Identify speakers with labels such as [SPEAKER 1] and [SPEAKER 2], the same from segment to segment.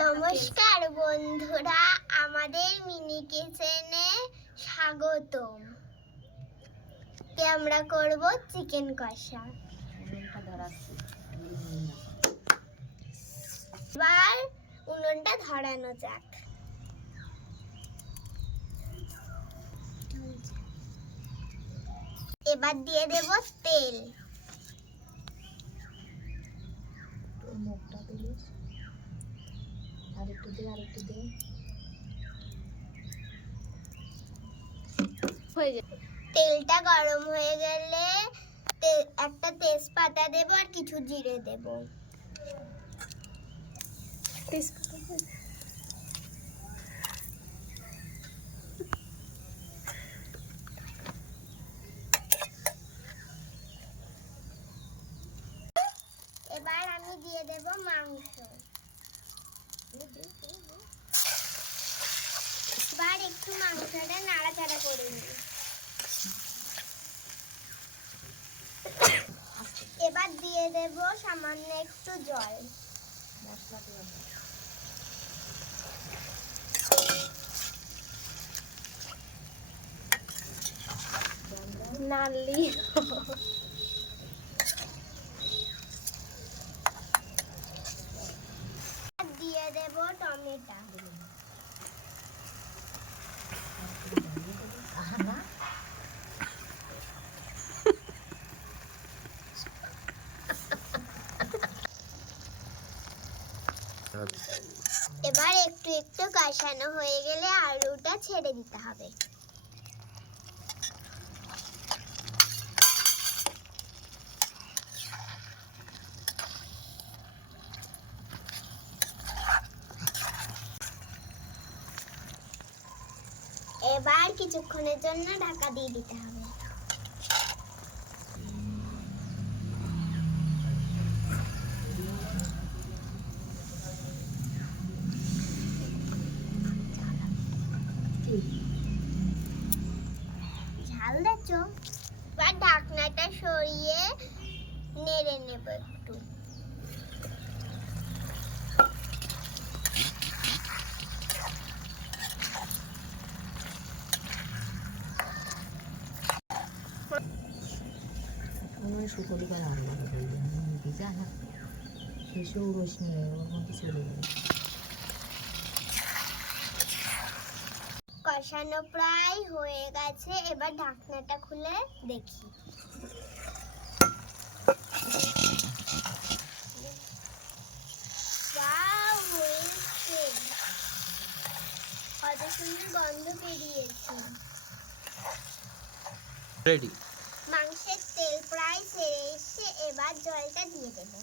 [SPEAKER 1] নমস্কার বন্ধুরা, আমাদের মিনি কিচেনে স্বাগতম। তে আমরা করব চিকেন কষা। এবার উনুনটা ধরানো যাক। এবার দিয়ে দেব তেল।
[SPEAKER 2] আরেকটু দে আরেকটু দে।
[SPEAKER 3] হয়ে যাবে
[SPEAKER 1] তেলটা গরম হয়ে গেলে একটা তেজপাতা দেব আর কিছু জিরে দেব।
[SPEAKER 3] তেজপাতা
[SPEAKER 1] এবার আমি দিয়ে দেব মাংস। এবার একটু মাংসটা নাড়াচাড়া করে এবার দিয়ে দেব সামান্য একটু জল।
[SPEAKER 3] নাড়লি
[SPEAKER 1] আর দিয়ে দেব টমেটো
[SPEAKER 2] আহা না
[SPEAKER 1] এবার একটু একটু কষানো হয়ে গেলে আলুটা ছেড়ে দিতে হবে। এবার কিছুক্ষণের জন্য ঢাকা দিয়ে দিতে হবে। ঝাল দেখছ ঢাকনাটা সরিয়ে নেড়ে নেব একটু।
[SPEAKER 2] হয় শুকলি করে আরও ভালো করবে ভিজা না ওর মধ্যে চলে যাবে
[SPEAKER 1] কষানো প্রায় হয়ে গেছে এবার ঢাকনাটা খুলে দেখি হয়েছে। কত সুন্দর গন্ধ বেরিয়েছে
[SPEAKER 4] রেডি
[SPEAKER 1] মাংসের তেল প্রায় ছেড়ে এসে এবার জলটা দিয়ে দেবো।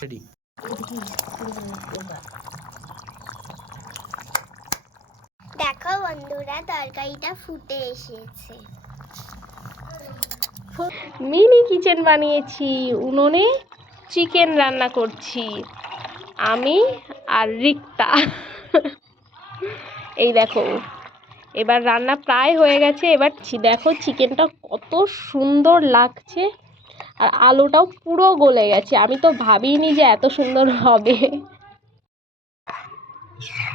[SPEAKER 4] রেডি
[SPEAKER 1] দেখো বন্ধুরা তরকারিটা ফুটে এসেছে।
[SPEAKER 3] মিনি কিচেন বানিয়েছি উনুনে চিকেন রান্না করছি আমি আর রিক্তা। এই দেখো এবার রান্না প্রায় হয়ে গেছে। এবার দেখো চিকেনটা কত সুন্দর লাগছে। আর আলুটাও পুরো গলে গেছে। আমি তো ভাবিনি যে এত সুন্দর হবে।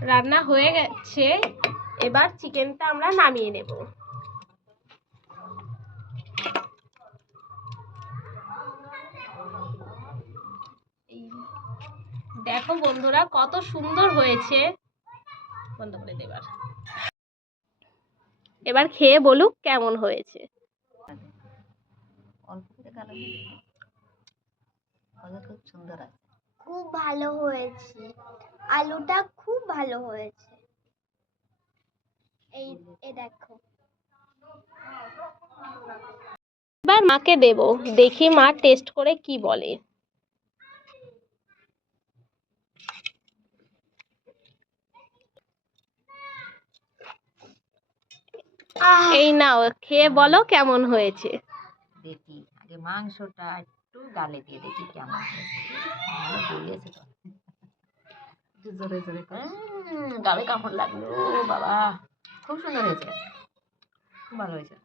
[SPEAKER 3] রান্না হয়ে গেছে। এবার চিকেনটা আমরা নামিয়ে নেব। দেখো বন্ধুরা কত সুন্দর হয়েছে। বন্ধ করে দেবার এবার খেয়ে বলুক কেমন হয়েছে।
[SPEAKER 2] সুন্দর আছে।
[SPEAKER 1] খুব ভালো হয়েছে। আলুটা খুব ভালো হয়েছে। এই এ দেখো।
[SPEAKER 3] এবার মাকে দেব। দেখি মা টেস্ট করে কি বলে। এই নাও খেয়ে বলো কেমন হয়েছে।
[SPEAKER 2] দেখি আগে মাংসটা একটু গালে দিয়ে দেখি কেমন হয়েছে। ভালো গলিয়েছে তো একটু জোরে জোরে করে। গালে কামড় লাগল বাবা। খুব সুন্দর হয়েছে। খুব ভালো হয়েছে।